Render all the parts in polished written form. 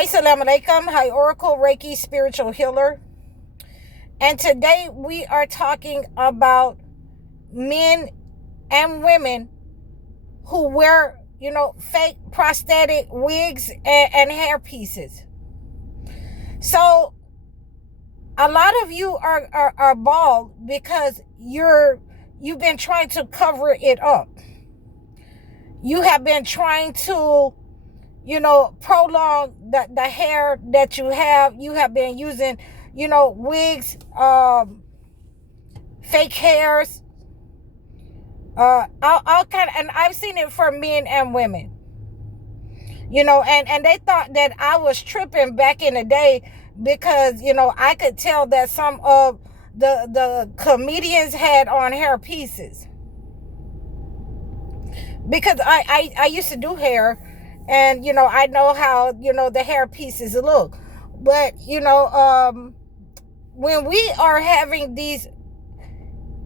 Assalamu alaikum. Hi, Oracle Reiki Spiritual Healer. And today we are talking about men and women who wear, fake prosthetic wigs and hair pieces. So a lot of you are bald because you've been trying to cover it up. You have been trying to prolong the hair that you have. You have been using, wigs, fake hairs, all kind of, and I've seen it for men and women, and they thought that I was tripping back in the day because, I could tell that some of the comedians had on hair pieces because I used to do hair. And, I know how, the hair pieces look. But, when we are having these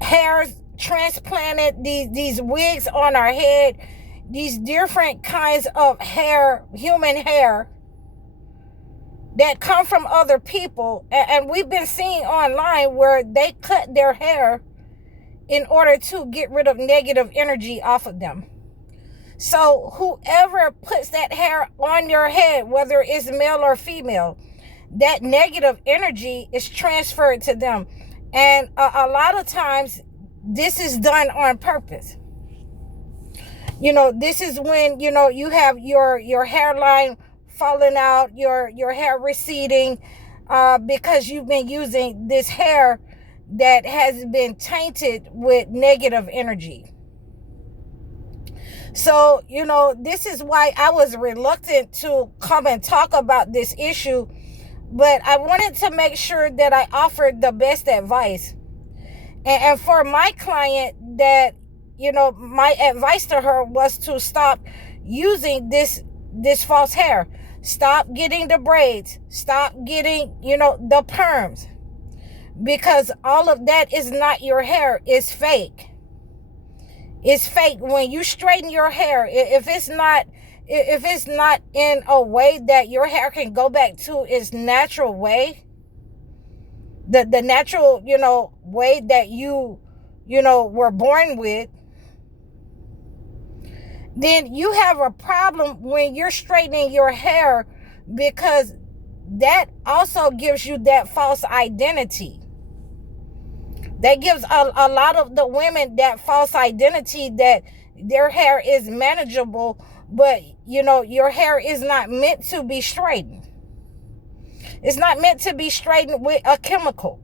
hairs transplanted, these wigs on our head, these different kinds of hair, human hair, that come from other people. And we've been seeing online where they cut their hair in order to get rid of negative energy off of them. So whoever puts that hair on your head, whether it's male or female, that negative energy is transferred to them. And a lot of times this is done on purpose. This is when, you have your hairline falling out, your hair receding, because you've been using this hair that has been tainted with negative energy. So, this is why I was reluctant to come and talk about this issue, but I wanted to make sure that I offered the best advice. And for my client that, my advice to her was to stop using this false hair. Stop getting the braids. Stop getting, the perms. Because all of that is not your hair. It's fake. It's fake. When you straighten your hair, if it's not in a way that your hair can go back to its natural way, the natural, way that you were born with, then you have a problem when you're straightening your hair, because that also gives you that false identity. That gives a lot of the women that false identity that their hair is manageable, but, your hair is not meant to be straightened. It's not meant to be straightened with a chemical.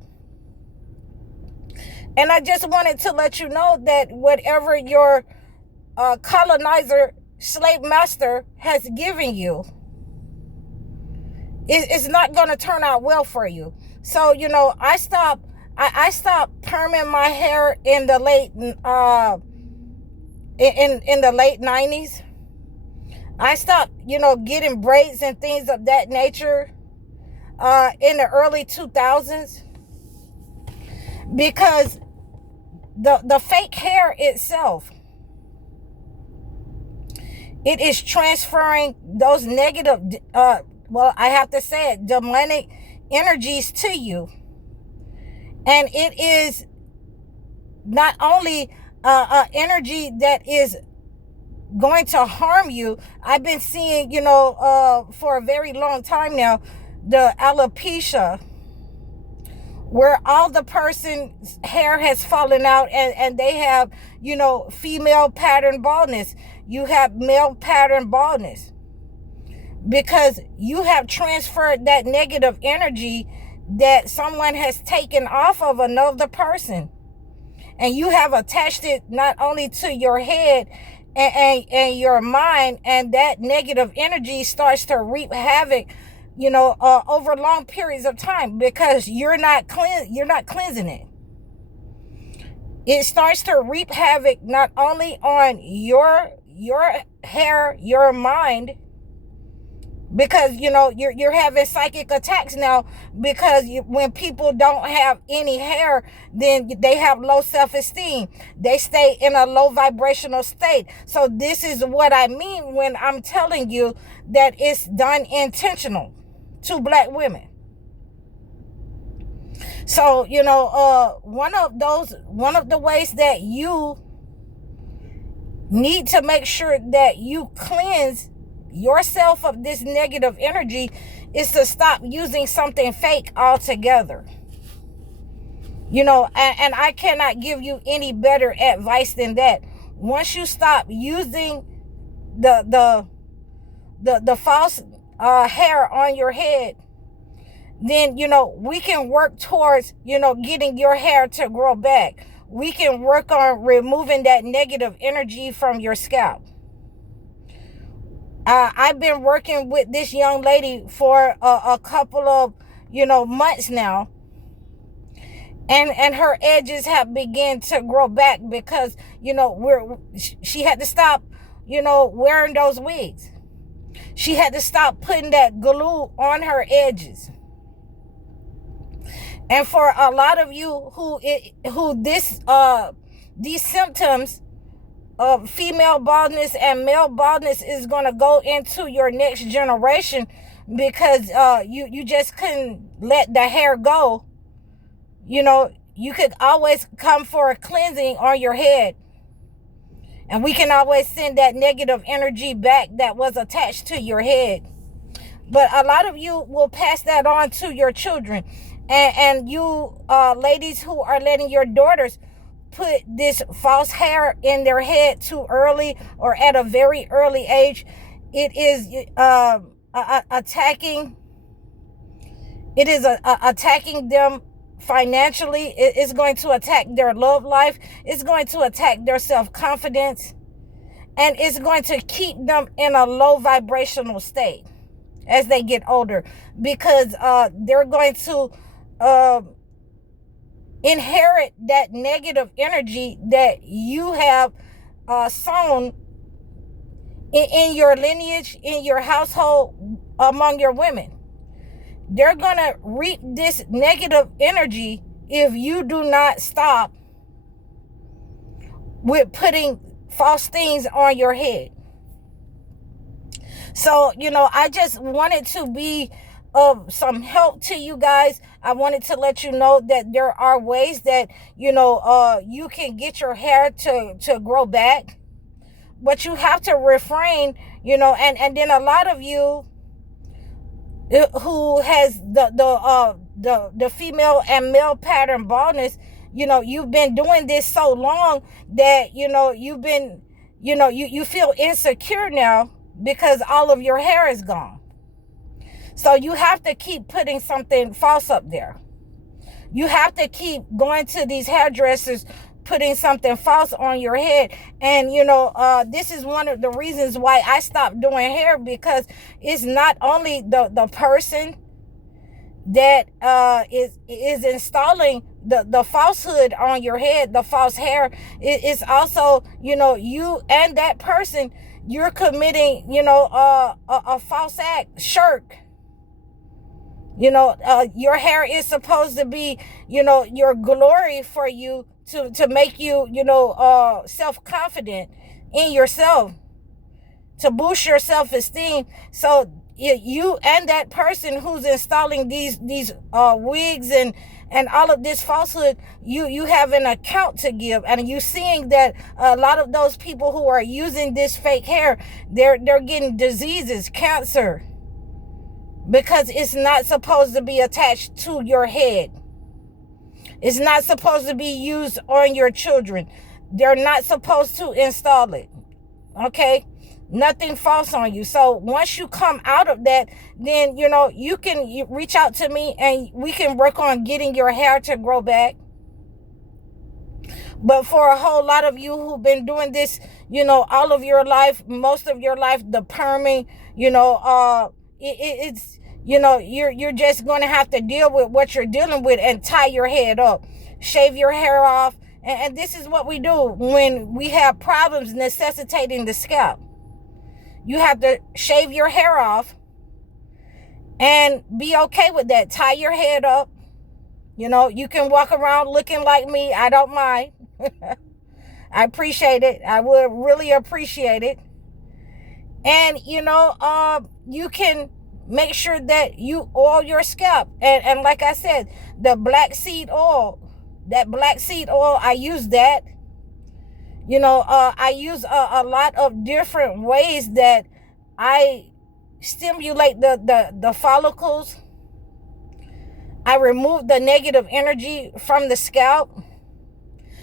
And I just wanted to let you know that whatever your colonizer, slave master has given you, it's not going to turn out well for you. So, I stopped perming my hair in the late in the late 90s. I stopped, getting braids and things of that nature in the early 2000s, because the fake hair itself, it is transferring those negative, I have to say it, demonic energies to you. And it is not only energy that is going to harm you. I've been seeing, for a very long time now, the alopecia, where all the person's hair has fallen out and they have, female pattern baldness. You have male pattern baldness because you have transferred that negative energy that someone has taken off of another person, and you have attached it not only to your head and your mind, and that negative energy starts to reap havoc, over long periods of time, because you're not cleansing it. It starts to reap havoc not only on your hair, your mind, because you're having psychic attacks now, because when people don't have any hair, then they have low self-esteem. They stay in a low vibrational state. So this is what I mean when I'm telling you that it's done intentional. to black women. So, one of the ways that you need to make sure that you cleanse yourself of this negative energy is to stop using something fake altogether. And I cannot give you any better advice than that. Once you stop using the false hair on your head, then we can work towards getting your hair to grow back. We can work on removing that negative energy from your scalp. I've been working with this young lady for a couple of months now, and her edges have begun to grow back because she had to stop wearing those wigs. She had to stop putting that glue on her edges. And for a lot of you who these symptoms of female baldness and male baldness is going to go into your next generation because you just couldn't let the hair go. You could always come for a cleansing on your head, and we can always send that negative energy back that was attached to your head. But a lot of you will pass that on to your children. And you ladies who are letting your daughters put this false hair in their head too early or at a very early age, it is attacking them financially. It's going to attack their love life. It's going to attack their self-confidence. And it's going to keep them in a low vibrational state as they get older, because they're going to inherit that negative energy that you have sown in your lineage, in your household, among your women. They're going to reap this negative energy if you do not stop with putting false things on your head. So, I just wanted to be of some help to you guys. I wanted to let you know that there are ways that you can get your hair to grow back, but you have to refrain, and then a lot of you who has the female and male pattern baldness, you've been doing this so long that you've been you feel insecure now because all of your hair is gone. So you have to keep putting something false up there. You have to keep going to these hairdressers, putting something false on your head. And, this is one of the reasons why I stopped doing hair, because it's not only the person that is installing the falsehood on your head, the false hair. It's also, you and that person, you're committing, a false act, shirk. Your hair is supposed to be, your glory for you to make you, self-confident in yourself, to boost your self-esteem. So you and that person who's installing these wigs and all of this falsehood, you have an account to give. And you seeing that a lot of those people who are using this fake hair, they're getting diseases, cancer, because it's not supposed to be attached to your head. It's not supposed to be used on your children. They're not supposed to install it. Okay? Nothing false on you. So once you come out of that, then, you can reach out to me and we can work on getting your hair to grow back. But for a whole lot of you who've been doing this, all of your life, most of your life, the perming, it's you're just going to have to deal with what you're dealing with and tie your head up, shave your hair off. And this is what we do when we have problems necessitating the scalp. You have to shave your hair off and be okay with that. Tie your head up. You can walk around looking like me. I don't mind. I appreciate it. I would really appreciate it. And, you can make sure that you oil your scalp. And like I said, the black seed oil, I use that. I use a lot of different ways that I stimulate the follicles. I remove the negative energy from the scalp.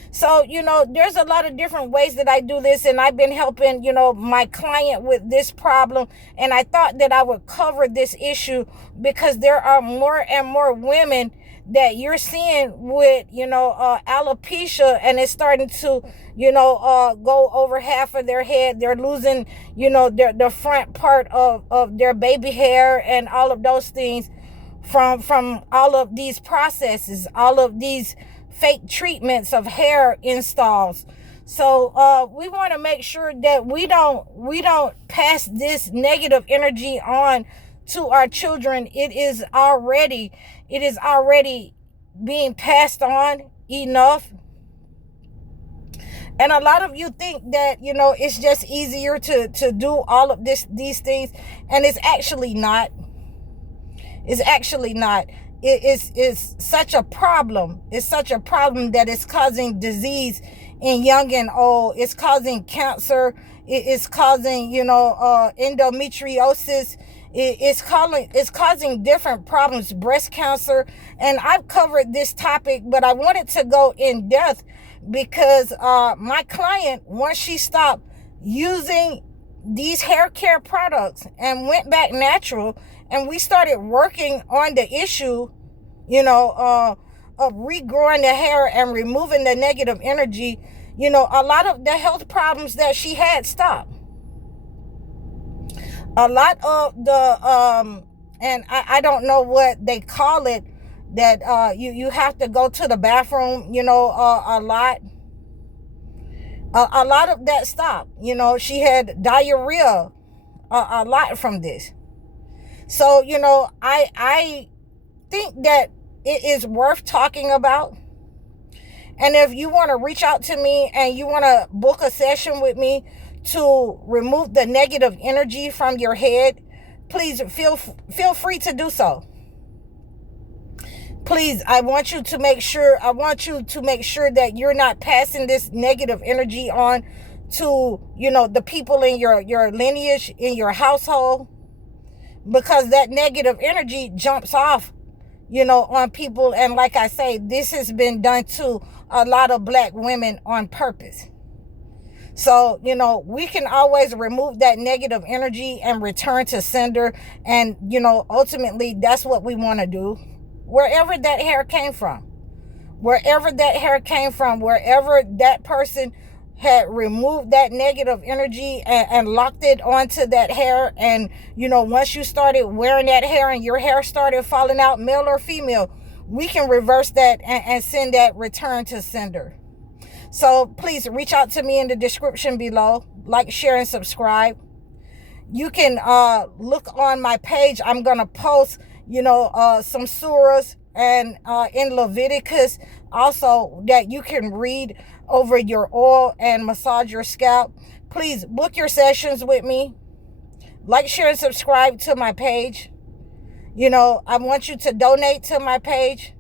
So, there's a lot of different ways that I do this, and I've been helping, my client with this problem. And I thought that I would cover this issue because there are more and more women that you're seeing with, alopecia, and it's starting to, go over half of their head. They're losing, the front part of their baby hair and all of those things from all of these processes, all of these fake treatments of hair installs. So we want to make sure that we don't pass this negative energy on to our children. It is already being passed on enough. And a lot of you think that, it's just easier to do all of these things, and it's actually not. It's actually not. It's such a problem. It's such a problem that it's causing disease in young and old. It's causing cancer. It's causing, endometriosis. It's causing different problems, breast cancer. And I've covered this topic, but I wanted to go in depth because my client, once she stopped using these hair care products and went back natural, and we started working on the issue, of regrowing the hair and removing the negative energy, a lot of the health problems that she had stopped. A lot of the, and I don't know what they call it, that you have to go to the bathroom, a lot. A lot of that stopped. She had diarrhea a lot from this. So, I think that it is worth talking about. And if you want to reach out to me and you want to book a session with me to remove the negative energy from your head, please feel free to do so. Please, I want you to make sure that you're not passing this negative energy on to, the people in your lineage, in your household. Because that negative energy jumps off, on people. And like I say, this has been done to a lot of black women on purpose. So, we can always remove that negative energy and return to sender. And, ultimately, that's what we want to do. Wherever that hair came from, wherever that person had removed that negative energy and locked it onto that hair. And, once you started wearing that hair and your hair started falling out, male or female, we can reverse that and send that return to sender. So please reach out to me in the description below. Like, share, and subscribe. You can look on my page. I'm going to post, some surahs and in Leviticus also that you can read over your oil and massage your scalp. Please book your sessions with me. Like, share, and subscribe to my page. I want you to donate to my page.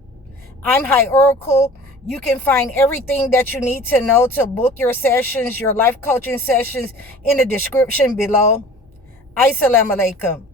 I'm High Oracle. You can find everything that you need to know to book your sessions, your life coaching sessions, in the description below. Assalamu alaikum.